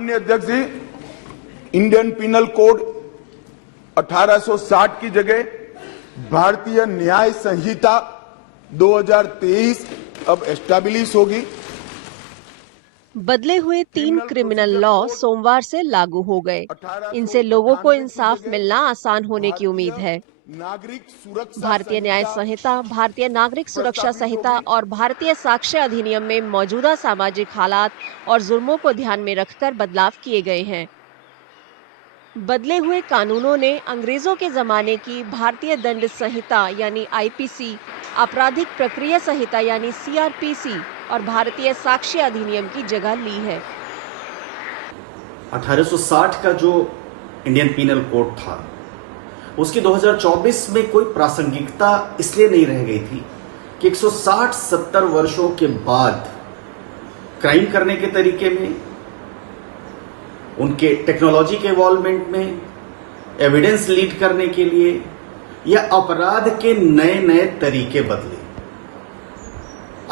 अध्यक्ष जी, Indian penal code 1860 की जगह भारतीय न्याय संहिता 2023 अब एस्टैब्लिश होगी। बदले हुए 3 क्रिमिनल लॉ सोमवार से लागू हो गए। इनसे लोगों को इंसाफ मिलना आसान होने की उम्मीद है। भारतीय न्याय संहिता, भारतीय नागरिक सुरक्षा संहिता और भारतीय साक्ष्य अधिनियम में मौजूदा सामाजिक हालात और जुर्मों को ध्यान में रखकर बदलाव किए गए हैं। बदले हुए कानूनों ने अंग्रेजों के जमाने की भारतीय दंड संहिता यानी आईपीसी, आपराधिक प्रक्रिया संहिता यानी सीआरपीसी और भारतीय साक्ष्य अधिनियम की जगह ली है। 1860 का जो इंडियन पीनल कोड था, उसकी 2024 में कोई प्रासंगिकता इसलिए नहीं रह गई थी कि 160-70 वर्षों के बाद क्राइम करने के तरीके में, उनके टेक्नोलॉजी के इवॉल्वमेंट में, एविडेंस लीड करने के लिए या अपराध के नए नए तरीके बदले।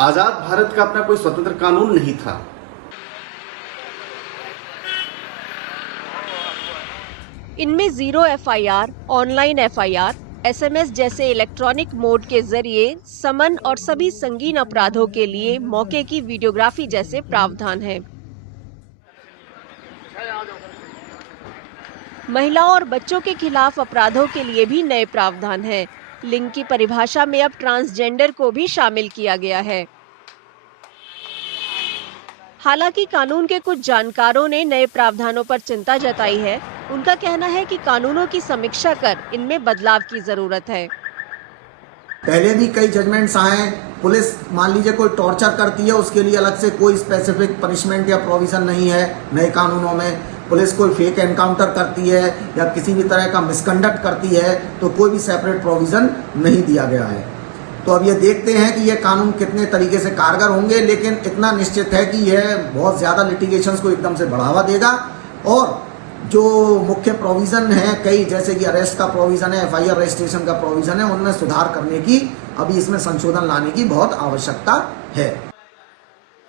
आजाद भारत का अपना कोई स्वतंत्र कानून नहीं था। इनमें zero FIR, online FIR, SMS जैसे इलेक्ट्रॉनिक मोड के जरिए समन और सभी संगीन अपराधों के लिए मौके की वीडियोग्राफी जैसे प्रावधान हैं। महिलाओं और बच्चों के खिलाफ अपराधों के लिए भी नए प्रावधान हैं। लिंग की परिभाषा में अब ट्रांसजेंडर को भी शामिल किया गया है। हालांकि कानून के कुछ जानकारों ने नए प्रावधानों पर चिंता जताई है। उनका कहना है कि कानूनों की समीक्षा कर इनमें बदलाव की जरूरत है। पहले भी कई जजमेंट्स आए, पुलिस मान लीजिए कोई टॉर्चर करती है, उसके लिए अलग से कोई स्पेसिफिक पनिशमेंट या प्रोविजन नहीं है नए कानूनों में। पुलिस कोई फेक एनकाउंटर करती है या किसी भी तरह का मिसकंडक्ट करती है तो कोई भी सेपरेट प्रोविजन नहीं दिया गया है। तो अब ये देखते हैं कि ये कानून कितने तरीके से कारगर होंगे, लेकिन इतना निश्चित है कि यह बहुत ज़्यादा लिटिगेशंस को एकदम से बढ़ावा देगा और जो मुख्य प्रोविज़न है कई, जैसे कि अरेस्ट का प्रोविज़न है, एफआईआर रजिस्ट्रेशन का प्रोविज़न है, उनमें सुधार करने की, अभी इसमें संशोधन लाने की बहुत आवश्यकता है।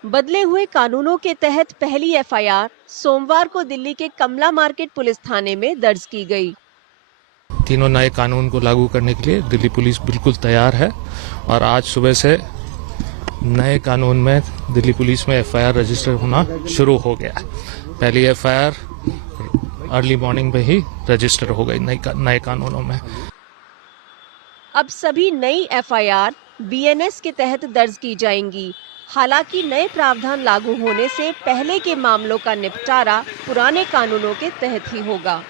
बदले हुए कानूनों के तहत पहली एफआईआर सोमवार को दिल्ली के कमला मार्केट पुलिस थाने में दर्ज की गई। तीनों नए कानून को लागू करने के लिए दिल्ली पुलिस बिल्कुल तैयार है और आज सुबह से नए कानून में दिल्ली पुलिस में एफआईआर रजिस्टर होना शुरू हो गया। पहली एफआईआर अर्ली मॉर्निंग में ही रजिस्टर हो गई नए कानूनों में। अब सभी नई एफआईआर बीएनएस के तहत दर्ज की जाएंगी। हालांकि नए प्रावधान लागू होने से पहले के मामलों का निपटारा पुराने कानूनों के तहत ही होगा।